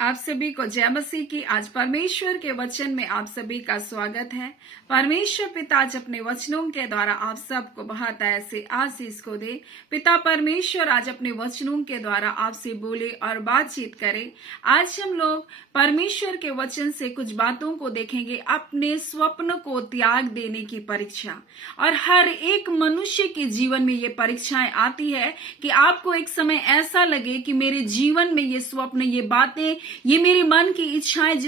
आप सभी को जय मसीह की। आज परमेश्वर के वचन में आप सभी का स्वागत है। परमेश्वर पिता आज अपने वचनों के द्वारा आप सबको बहुत ऐसे आशीष को दे। पिता परमेश्वर आज अपने वचनों के द्वारा आपसे बोले और बातचीत करे। आज हम लोग परमेश्वर के वचन से कुछ बातों को देखेंगे। अपने स्वप्न को त्याग देने की परीक्षा। और हर एक मनुष्य के जीवन में ये परीक्षाएं आती है कि आपको एक समय ऐसा लगे कि मेरे जीवन में ये स्वप्न, ये बातें, ये मेरे मन की इच्छाएं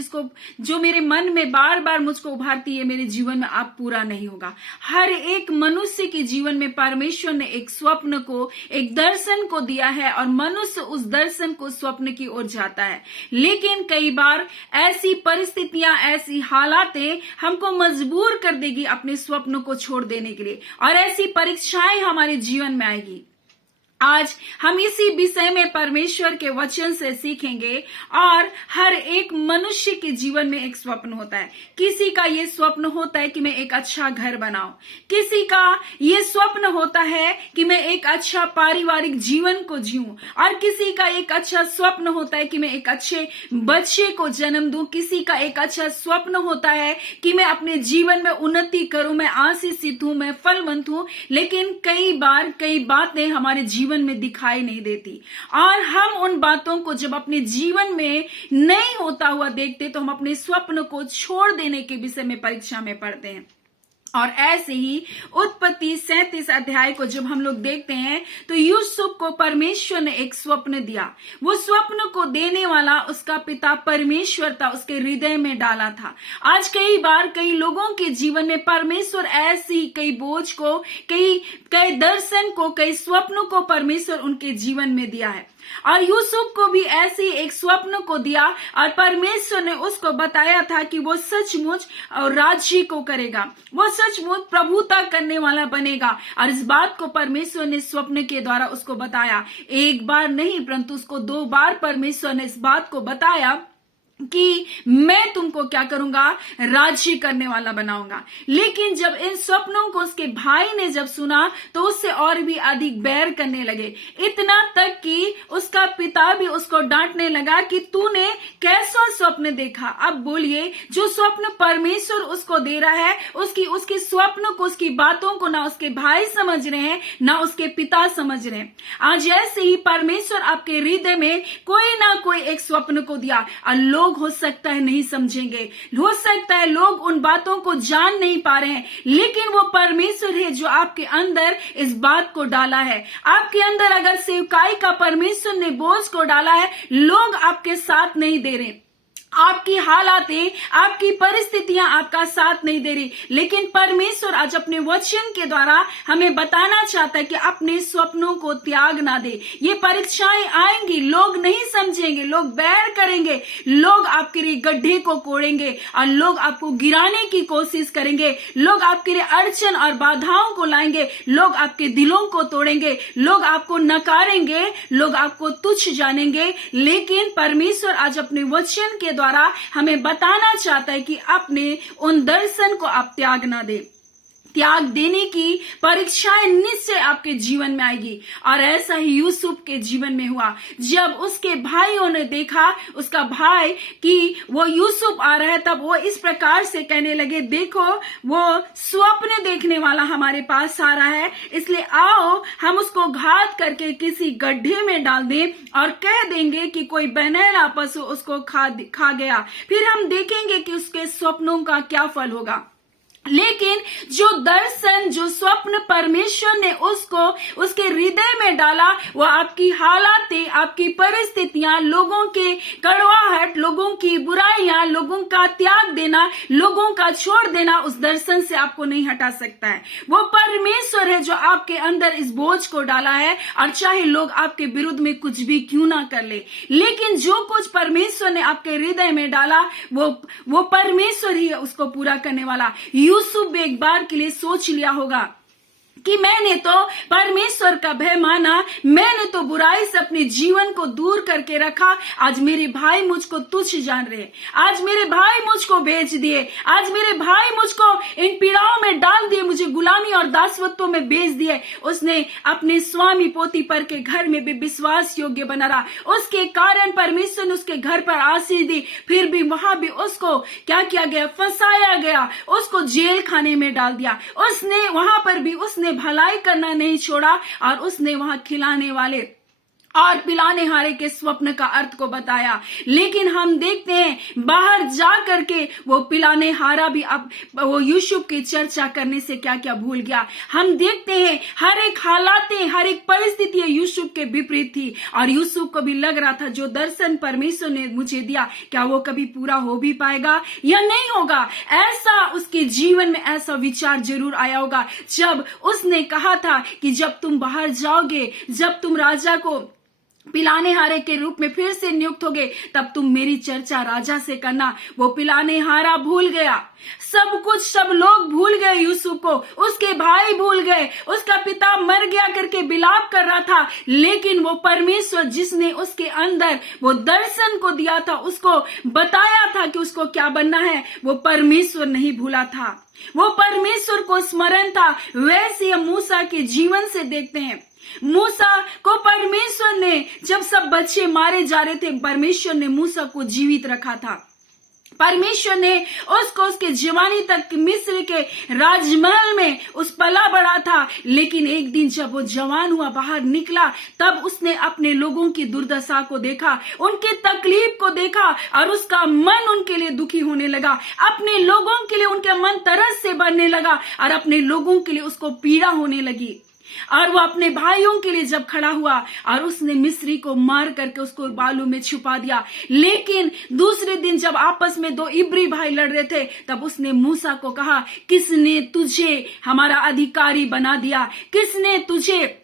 जो मेरे मन में बार बार मुझको उभारती है, मेरे जीवन में अब पूरा नहीं होगा। हर एक मनुष्य के जीवन में परमेश्वर ने एक स्वप्न को, एक दर्शन को दिया है और मनुष्य उस दर्शन को स्वप्न की ओर जाता है। लेकिन कई बार ऐसी परिस्थितियां, ऐसी हालातें हमको मजबूर कर देगी अपने स्वप्न को छोड़ देने के लिए, और ऐसी परीक्षाएं हमारे जीवन में आएगी। आज हम इसी विषय में परमेश्वर के वचन से सीखेंगे। और हर एक मनुष्य के जीवन में एक स्वप्न होता है। किसी का ये स्वप्न होता है कि मैं एक अच्छा घर बनाऊं, किसी का ये स्वप्न होता है कि मैं एक अच्छा पारिवारिक जीवन को जीऊं, और किसी का एक अच्छा स्वप्न होता है कि मैं एक अच्छे बच्चे को जन्म दूं, किसी का एक अच्छा स्वप्न होता है कि मैं अपने जीवन में उन्नति करूं, मैं आशीषित हूं, मैं फलवंत हूं। लेकिन कई बार कई बातें हमारे जीवन में दिखाई नहीं देती, और हम उन बातों को जब अपने जीवन में नहीं होता हुआ देखते तो हम अपने स्वप्न को छोड़ देने के विषय में परीक्षा में पढ़ते हैं। और ऐसे ही उत्पत्ति 37 अध्याय को जब हम लोग देखते हैं तो यूसुफ को परमेश्वर ने एक स्वप्न दिया। वो स्वप्न को देने वाला उसका पिता परमेश्वर था, उसके हृदय में डाला था। आज कई बार कई लोगों के जीवन में परमेश्वर ऐसी कई बोझ को, कई दर्शन को, कई स्वप्नों को परमेश्वर उनके जीवन में दिया है। और यूसुफ को भी ऐसी एक स्वप्न को दिया, और परमेश्वर ने उसको बताया था कि वो सचमुच और राज्य को करेगा, वो सचमुच प्रभुता करने वाला बनेगा। और इस बात को परमेश्वर ने स्वप्न के द्वारा उसको बताया। एक बार नहीं परंतु उसको 2 बार परमेश्वर ने इस बात को बताया कि मैं तुमको क्या करूंगा, राज्य करने वाला बनाऊंगा। लेकिन जब इन स्वप्नों को उसके भाई ने जब सुना तो उससे और भी अधिक बैर करने लगे। इतना तक कि उसका पिता भी उसको डांटने लगा कि तूने कैसा स्वप्न देखा। अब बोलिए, जो स्वप्न परमेश्वर उसको दे रहा है, उसकी स्वप्न को, उसकी बातों को ना उसके भाई समझ रहे हैं, ना उसके पिता समझ रहे हैं। आज ऐसे ही परमेश्वर आपके हृदय में कोई ना कोई एक स्वप्न को दिया, और लोग हो सकता है नहीं समझेंगे, हो सकता है लोग उन बातों को जान नहीं पा रहे हैं, लेकिन वो परमेश्वर है जो आपके अंदर इस बात को डाला है। आपके अंदर अगर सेवकाई का परमेश्वर ने बोझ को डाला है, लोग आपके साथ नहीं दे रहे, आपकी हालातें, आपकी परिस्थितियां आपका साथ नहीं दे रही, लेकिन परमेश्वर आज अपने वचन के द्वारा हमें बताना चाहता है कि अपने स्वप्नों को त्याग ना दे। ये परीक्षाएं आएंगी, लोग नहीं समझेंगे, लोग बैर करेंगे, लोग आपके लिए गड्ढे को कोड़ेंगे, और लोग आपको गिराने की कोशिश करेंगे, लोग आपके लिए अड़चन और बाधाओं को लाएंगे, लोग आपके दिलों को तोड़ेंगे, लोग आपको नकारेंगे, लोग आपको तुच्छ जानेंगे। लेकिन परमेश्वर आज अपने वचन के द्वारा हमें बताना चाहता है कि अपने उन दर्शन को आप त्याग ना दे। त्याग देने की परीक्षाएं निश्चय आपके जीवन में आएगी। और ऐसा ही यूसुफ के जीवन में हुआ। जब उसके भाइयों ने देखा, उसका भाई कि वो यूसुफ आ रहा है, तब वो इस प्रकार से कहने लगे, देखो वो स्वप्न देखने वाला हमारे पास आ रहा है, इसलिए आओ हम उसको घात करके किसी गड्ढे में डाल दें और कह देंगे कि कोई बहनेला पशु उसको खा गया, फिर हम देखेंगे कि उसके स्वप्नों का क्या फल होगा। लेकिन जो दर्शन, जो स्वप्न परमेश्वर ने उसको उसके हृदय में डाला, वो आपकी हालातें, आपकी परिस्थितियां, लोगों के कड़वाहट, लोगों की बुराइयां, लोगों का त्याग देना, लोगों का छोड़ देना, उस दर्शन से आपको नहीं हटा सकता है। वो परमेश्वर है जो आपके अंदर इस बोझ को डाला है, और चाहे लोग आपके विरुद्ध में कुछ भी क्यों ना कर ले, लेकिन जो कुछ परमेश्वर ने आपके हृदय में डाला वो परमेश्वर ही है उसको पूरा करने वाला। यूसुफ भी एक बार के लिए सोच लिया होगा कि मैंने तो परमेश्वर का भय माना, मैंने तो बुराई से अपने जीवन को दूर करके रखा। आज मेरे भाई मुझको तुच्छ जान रहे, आज मेरे भाई मुझको बेच दिए, आज मेरे भाई मुझको इन पीड़ाओं में डाल दिए, मुझे गुलामी और दासत्व में बेच दिए। उसने अपने स्वामी पोतीपर के घर में भी विश्वास योग्य बना रहा, उसके कारण परमेश्वर ने उसके घर पर आशीष दी। फिर भी वहां भी उसको क्या किया गया? फंसाया गया, उसको जेल खाने में डाल दिया। उसने वहां पर भी उसने भलाई करना नहीं छोड़ा और उसने वहां खिलाने वाले और पिलाने हारे के स्वप्न का अर्थ को बताया। लेकिन हम देखते हैं बाहर जा करके वो पिलाने हारा भी अब वो यूसुफ की चर्चा करने से क्या क्या भूल गया। हम देखते हैं हर एक हालातें, हर एक परिस्थिति यूसुफ के विपरीत थी और यूसुफ को भी लग रहा था जो दर्शन परमेश्वर ने मुझे दिया क्या वो कभी पूरा हो भी पाएगा या नहीं होगा। ऐसा उसके जीवन में ऐसा विचार जरूर आया होगा जब उसने कहा था कि जब तुम बाहर जाओगे, जब तुम राजा को पिलाने हारे के रूप में फिर से नियुक्त होगे, तब तुम मेरी चर्चा राजा से करना। वो पिलाने हारा भूल गया, सब कुछ सब लोग भूल गए यूसुफ को, उसके भाई भूल गए, उसका पिता मर गया करके बिलाप कर रहा था। लेकिन वो परमेश्वर जिसने उसके अंदर वो दर्शन को दिया था, उसको बताया था कि उसको क्या बनना है, वो परमेश्वर नहीं भूला था, वो परमेश्वर को स्मरण था। वैसे हम मूसा के जीवन से देखते हैं, मूसा को परमेश्वर ने जब सब बच्चे मारे जा रहे थे, परमेश्वर ने मूसा को जीवित रखा था। परमेश्वर ने उसको उसके जवानी तक मिस्र के राजमहल में उस पला बढ़ा था। लेकिन एक दिन जब वो जवान हुआ, बाहर निकला, तब उसने अपने लोगों की दुर्दशा को देखा, उनके तकलीफ को देखा और उसका मन उनके लिए दुखी होने लगा। अपने लोगों के लिए उनका मन तरस से भरने लगा और अपने लोगों के लिए उसको पीड़ा होने लगी। और वो अपने भाइयों के लिए जब खड़ा हुआ और उसने मिस्री को मार करके उसको बालू में छुपा दिया। लेकिन दूसरे दिन जब आपस में दो इब्री भाई लड़ रहे थे, तब उसने मूसा को कहा, किसने तुझे हमारा अधिकारी बना दिया, किसने तुझे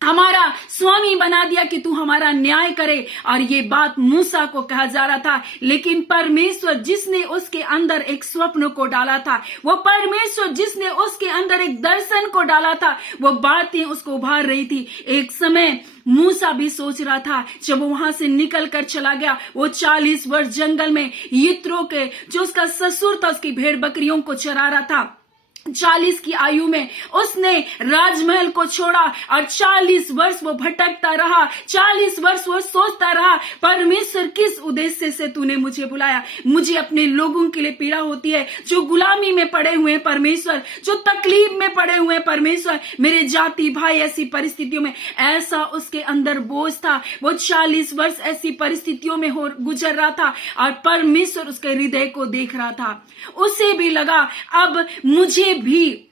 हमारा स्वामी बना दिया कि तू हमारा न्याय करे। और ये बात मूसा को कहा जा रहा था। लेकिन परमेश्वर जिसने उसके अंदर एक स्वप्न को डाला था, वो परमेश्वर जिसने उसके अंदर एक दर्शन को डाला था, वो बातें उसको उभार रही थी। एक समय मूसा भी सोच रहा था, जब वो वहां से निकल कर चला गया, वो 40 वर्ष जंगल में यित्रो के जो उसका ससुर था उसकी भेड़ बकरियों को चरा रहा था। 40 की आयु में उसने राजमहल को छोड़ा और 40 वर्ष वो भटकता रहा, 40 वर्ष वो सोचता रहा, परमेश्वर किस उद्देश्य से तूने मुझे बुलाया। मुझे अपने लोगों के लिए पीड़ा होती है जो गुलामी में पड़े हुए हैं परमेश्वर, जो तकलीफ में पड़े हुए हैं परमेश्वर, मेरे जाति भाई ऐसी परिस्थितियों में। ऐसा उसके अंदर बोझ था। वो 40 वर्ष ऐसी परिस्थितियों में गुजर रहा था और परमेश्वर उसके हृदय को देख रहा था। उसे भी लगा अब मुझे भी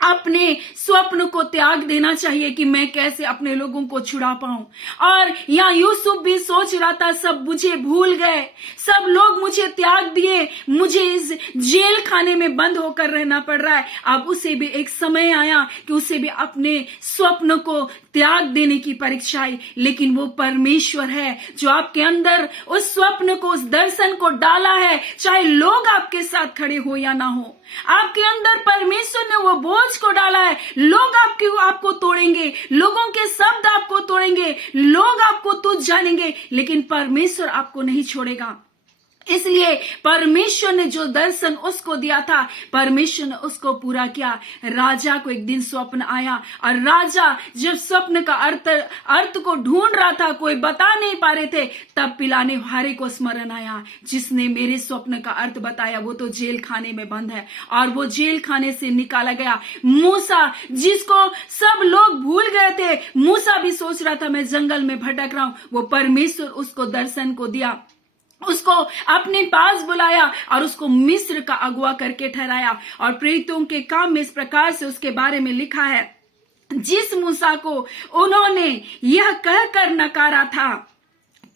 अपने स्वप्न को त्याग देना चाहिए कि मैं कैसे अपने लोगों को छुड़ा पाऊं। और यहाँ यूसुफ भी सोच रहा था, सब मुझे भूल गए, सब लोग मुझे त्याग दिए, मुझे इस जेल खाने में बंद होकर रहना पड़ रहा है। अब उसे भी एक समय आया कि उसे भी अपने स्वप्न को त्याग देने की परीक्षा आई। लेकिन वो परमेश्वर है जो आपके अंदर उस स्वप्न को, उस दर्शन को डाला है, चाहे लोग आपके साथ खड़े हो या ना हो। आपके अंदर परमेश्वर ने वो बोझ को डाला है। लोग आपको तोड़ेंगे, लोगों के शब्द आपको तोड़ेंगे, लोग आपको तुच्छ जानेंगे, लेकिन परमेश्वर आपको नहीं छोड़ेगा। इसलिए परमेश्वर ने जो दर्शन उसको दिया था, परमेश्वर ने उसको पूरा किया। राजा को एक दिन स्वप्न आया और राजा जब स्वप्न का अर्थ को ढूंढ रहा था, कोई बता नहीं पा रहे थे, तब पिलाने हारे को स्मरण आया, जिसने मेरे स्वप्न का अर्थ बताया वो तो जेल खाने में बंद है। और वो जेल खाने से निकाला गया। मूसा जिसको सब लोग भूल गए थे, मूसा भी सोच रहा था मैं जंगल में भटक रहा हूं, वो परमेश्वर उसको दर्शन को दिया, उसको अपने पास बुलाया और उसको मिस्र का अगुवा करके ठहराया। और प्रेरितों के काम में इस प्रकार से उसके बारे में लिखा है, जिस मूसा को उन्होंने यह कहकर नकारा था,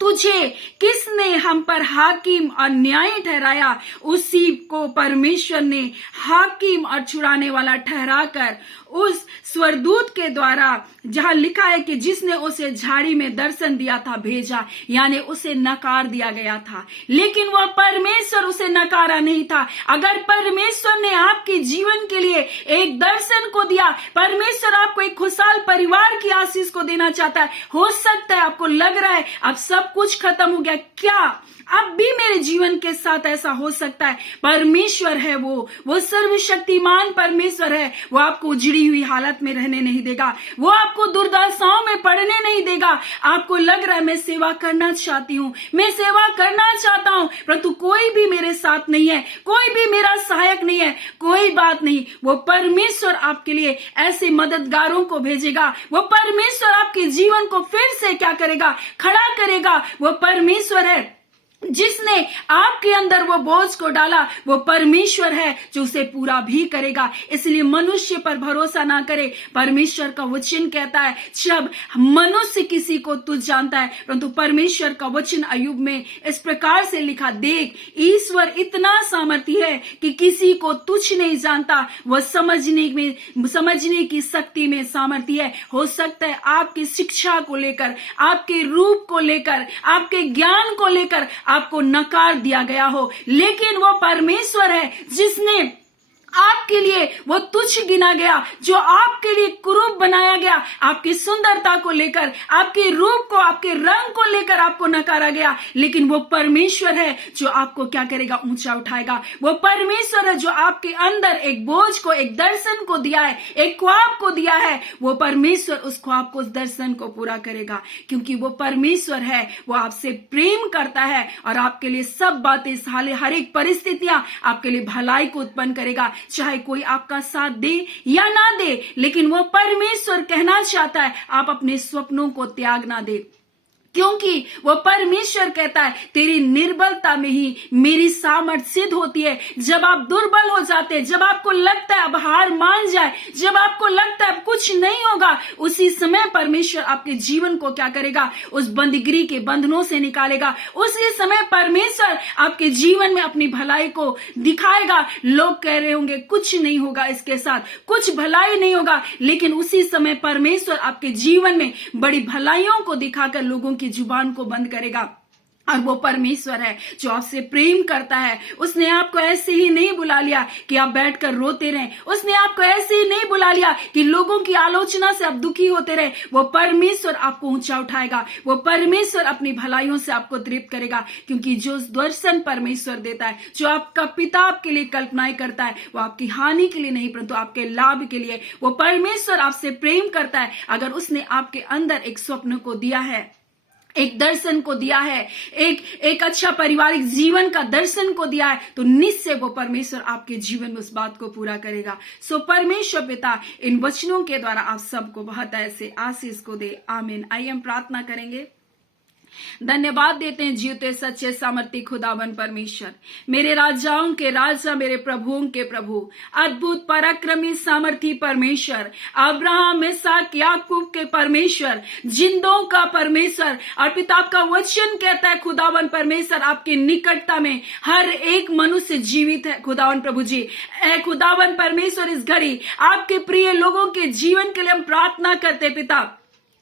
तुझे किसने हम पर हाकिम और न्यायी ठहराया, उसी को परमेश्वर ने हाकिम और छुड़ाने वाला ठहराकर उस स्वर्गदूत के द्वारा, जहां लिखा है कि जिसने उसे झाड़ी में दर्शन दिया था, भेजा। यानी उसे नकार दिया गया था, लेकिन वह परमेश्वर उसे नकारा नहीं था। अगर परमेश्वर ने आपके जीवन के लिए एक दर्शन को दिया, परमेश्वर आपको एक खुशहाल परिवार की आशीष को देना चाहता है। हो सकता है आपको लग रहा है अब सब कुछ खत्म हो गया, क्या अब भी मेरे जीवन के साथ ऐसा हो सकता है? परमेश्वर है वो सर्वशक्तिमान परमेश्वर है। वो आपको उजड़ी हुई हालत में रहने नहीं देगा, वो आपको दुर्दशाओं में पड़ने नहीं देगा। आपको लग रहा है मैं सेवा करना चाहती हूँ, मैं सेवा करना चाहता हूँ, परंतु कोई भी मेरे साथ नहीं है, कोई भी मेरा सहायक नहीं है। कोई बात नहीं, वो परमेश्वर आपके लिए ऐसे मददगारों को भेजेगा। वो परमेश्वर आपके जीवन को फिर से क्या करेगा? खड़ा करेगा। वो परमेश्वर है जिसने आपके अंदर वो बोझ को डाला, वो परमेश्वर है जो उसे पूरा भी करेगा। इसलिए मनुष्य पर भरोसा ना करे। परमेश्वर का वचन कहता है, जब मनुष्य किसी को तुच्छ जानता है, परंतु परमेश्वर का वचन अय्यूब में इस प्रकार से लिखा, देख ईश्वर इतना सामर्थी है कि किसी को तुच्छ नहीं जानता, वह समझने की शक्ति में सामर्थी है। हो सकता है आपकी शिक्षा को लेकर, आपके रूप को लेकर, आपके ज्ञान को लेकर आपको नकार दिया गया हो, लेकिन वो परमेश्वर है जिसने आपके लिए वो तुच्छ गिना गया, जो आपके लिए कुरूप बनाया गया। आपकी सुंदरता को लेकर, आपके रूप को, आपके रंग को लेकर आपको नकारा गया, लेकिन वो परमेश्वर है जो आपको क्या करेगा? ऊंचा उठाएगा। वो परमेश्वर है जो आपके अंदर एक बोझ को, एक दर्शन को दिया है, एक ख्वाब को दिया है। वो परमेश्वर उस ख्वाब को, उस दर्शन को पूरा करेगा, क्योंकि वो परमेश्वर है। वो आपसे प्रेम करता है और आपके लिए सब बातें, हर एक परिस्थितियां आपके लिए भलाई को उत्पन्न करेगा। चाहे कोई आपका साथ दे या ना दे, लेकिन वो परमेश्वर कहना चाहता है आप अपने स्वप्नों को त्याग ना दे, क्योंकि वो परमेश्वर कहता है तेरी निर्बलता में ही मेरी सामर्थ सिद्ध होती है। जब आप दुर्बल हो जाते हैं, जब आपको लगता है अब हार मान जाए, जब आपको लगता है अब कुछ नहीं होगा, उसी समय परमेश्वर आपके जीवन को क्या करेगा? उस बंदीगिरी के बंधनों से निकालेगा। उसी समय परमेश्वर आपके जीवन में अपनी भलाई को दिखाएगा। लोग कह रहे होंगे कुछ नहीं होगा इसके साथ, कुछ भलाई नहीं होगा, लेकिन उसी समय परमेश्वर आपके जीवन में बड़ी भलाइयों को दिखाकर लोगों की जुबान को बंद करेगा। और वो परमेश्वर है जो आपसे प्रेम करता है। उसने आपको ऐसे ही नहीं बुला लिया कि आप बैठकर रोते रहें, उसने आपको ऐसे ही नहीं बुला लिया कि लोगों की आलोचना से आप दुखी होते रहे। वो परमेश्वर आपको ऊंचा उठाएगा, वो परमेश्वर अपनी भलाइयों से आपको तृप्त करेगा, क्योंकि जो दर्शन परमेश्वर देता है, जो आपका पिता आपके लिए कल्पनाएं करता है, वो आपकी हानि के लिए नहीं परंतु आपके लाभ के लिए। वो परमेश्वर आपसे प्रेम करता है। अगर उसने आपके अंदर एक स्वप्न को दिया है, एक दर्शन को दिया है, एक अच्छा पारिवारिक जीवन का दर्शन को दिया है, तो निश्चय वो परमेश्वर आपके जीवन में उस बात को पूरा करेगा। सो परमेश्वर पिता इन वचनों के द्वारा आप सबको बहुत ऐसे आशीष को दे। आमीन। आइए हम प्रार्थना करेंगे। धन्यवाद देते हैं जीवते सच्चे सामर्थी खुदावन परमेश्वर, मेरे राजाओं के राजा, मेरे प्रभुओं के प्रभु, अद्भुत पराक्रमी सामर्थी परमेश्वर, अब्राहम इसहाक याकूब के परमेश्वर, जिंदों का परमेश्वर। और पिता आपका वचन कहता है खुदावन परमेश्वर, आपकी निकटता में हर एक मनुष्य जीवित है। खुदावन प्रभु जी, खुदावन परमेश्वर, इस घड़ी आपके प्रिय लोगों के जीवन के लिए हम प्रार्थना करते पिता।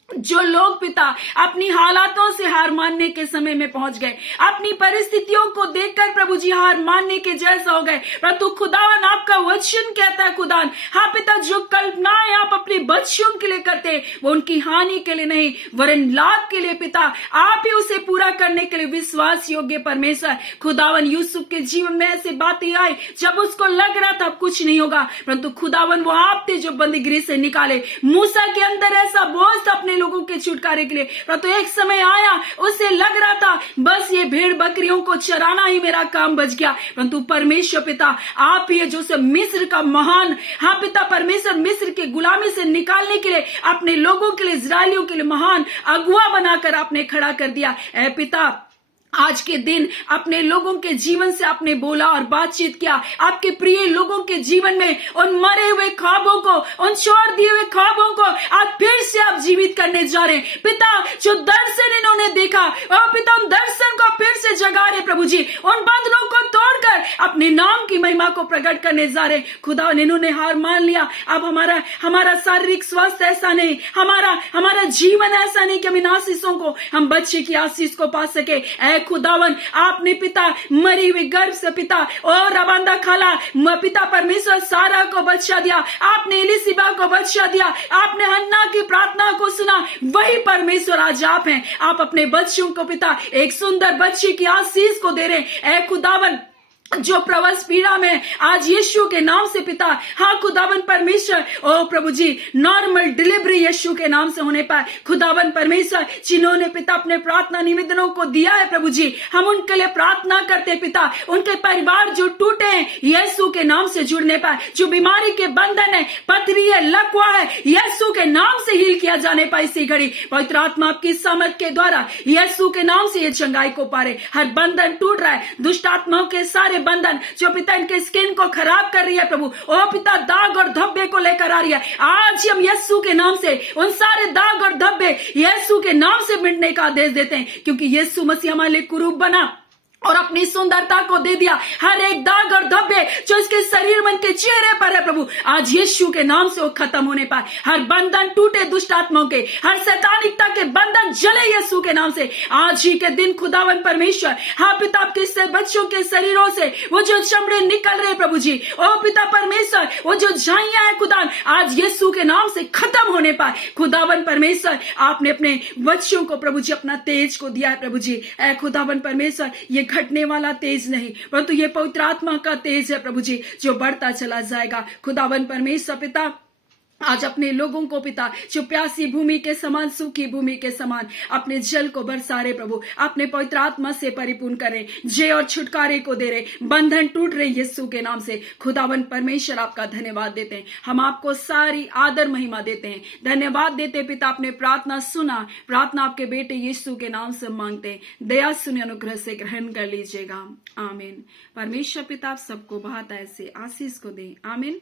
जो लोग पिता अपनी हालातों से हार मानने के समय में पहुंच गए, अपनी परिस्थितियों को देखकर प्रभु जी हार मानने के जैसा हो गए, परंतु खुदावन आपका वचन कहता है खुदावन, हाँ पिता, जो कल्पनाएं आप अपने बच्चों के लिए करते हैं वो उनकी हानि के लिए नहीं वरन लाभ के लिए पिता आप ही उसे पूरा करने के लिए विश्वास योग्य परमेश्वर। खुदावन यूसुफ के जीवन में ऐसी बातें आई जब उसको लग रहा था कुछ नहीं होगा, परंतु खुदावन वो आप थे जो बंदीगिरी से निकाले। मूसा के अंदर ऐसा बोझ था अपने लोगों के छुटकारे के लिए, परंतु एक समय आया उसे लग रहा था बस ये भेड़ बकरियों को चराना ही मेरा काम बच गया, परंतु परमेश्वर पिता आप ही जो से मिस्र का महान, हाँ पिता परमेश्वर, मिस्र के गुलामी से निकालने के लिए अपने लोगों के लिए, इजरायलियों के लिए महान अगुआ बनाकर आपने खड़ा कर दिया। ऐ पिता आज के दिन अपने लोगों के जीवन से आपने बोला और बातचीत किया। आपके प्रिय लोगों के जीवन में उन मरे हुए ख्वाबों को, उन छोड़ दिए हुए ख्वाबों को आज फिर से आप जीवित करने जा रहे हैं। पिता, जो दर्शन इन्होंने देखा, और पिता उन दर्शन को फिर से जगा रहे प्रभु जी, उन बंधनों को तोड़कर अपने नाम की महिमा को प्रकट करने जा रहे। खुदा, इन्होंने हार मान लिया। अब हमारा शारीरिक स्वास्थ्य ऐसा नहीं, हमारा जीवन ऐसा नहीं कि हम इन आशीषों को, हम बच्चे की आशीष को पा सके। खुदावन, आपने पिता मरी हुई गर्भ से पिता और रवांदा खाला पिता परमेश्वर सारा को बच्चा दिया। आपने इलिसिबा को बच्चा दिया। आपने हन्ना की प्रार्थना को सुना। वही परमेश्वर आज आप हैं। आप अपने बच्चों को पिता एक सुंदर बच्चे की आशीष को दे रहे हैं। खुदावन, जो प्रवास पीड़ा में आज यीशु के नाम से पिता, हाँ खुदावन परमेश्वर, ओ प्रभु जी, नॉर्मल डिलीवरी यीशु के नाम से होने पाए। खुदावन परमेश्वर, जिन्होंने पिता अपने प्रार्थना निवेदनों को दिया है प्रभु जी, हम उनके लिए प्रार्थना करते पिता, उनके परिवार जो टूटे हैं यीशु के नाम से जुड़ने पाए। जो बीमारी के बंधन है, पथरी है, लकवा है, यीशु के नाम से हील किया जाने पाए। इसी घड़ी पवित्र आत्मा आपकी समझ के द्वारा यीशु के नाम से ये चंगाई को पा रहे। हर बंधन टूट रहा है। दुष्ट आत्माओं के सारे बंधन जो पिता इनके स्किन को खराब कर रही है प्रभु, ओ पिता दाग और धब्बे को लेकर आ रही है, आज हम यीशु के नाम से उन सारे दाग और धब्बे यीशु के नाम से मिटने का आदेश देते हैं। क्योंकि यीशु मसीह हमारे लिए कुरूप बना और अपनी सुंदरता को दे दिया। हर एक दाग और धब्बे जो इसके शरीर मन के चेहरे पर है प्रभु, आज यीशु के नाम से वो खत्म होने पाए। हर बंधन टूटे दुष्ट आत्माओं के, हर शैतानिकता के बंधन जले यीशु के नाम से। आज ही के दिन खुदावन परमेश्वर, हाँ पिता, आपके से बच्चों के शरीरों से वो जो चमड़े निकल रहे प्रभु जी, ओ पिता परमेश्वर, वो जो झाइयां है खुदा, आज यीशु के नाम से खत्म होने पाए। खुदावन परमेश्वर, आपने अपने बच्चों को प्रभु जी अपना तेज को दिया है प्रभु जी। ऐ खुदावन परमेश्वर, ये घटने वाला तेज नहीं, परंतु ये पवित्र आत्मा का तेज है प्रभु जी, जो बढ़ता चला जाएगा। खुदावन परमेश्वर पिता, आज अपने लोगों को पिता, जो प्यासी भूमि के समान, सूखी भूमि के समान अपने जल को बरसा रहे प्रभु, अपने पवित्र आत्मा से परिपूर्ण करे, जय और छुटकारे को दे रहे, बंधन टूट रहे यीशु के नाम से। खुदावन परमेश्वर, आपका धन्यवाद देते हैं। हम आपको सारी आदर महिमा देते हैं, धन्यवाद देते पिता। आपने प्रार्थना सुना, प्रार्थना आपके बेटे यीशु के नाम से मांगते हैं। दया सुने, अनुग्रह से ग्रहण कर लीजिएगा। आमीन। परमेश्वर पिता आप सबको बहुत ऐसे आशीष को दे। आमीन।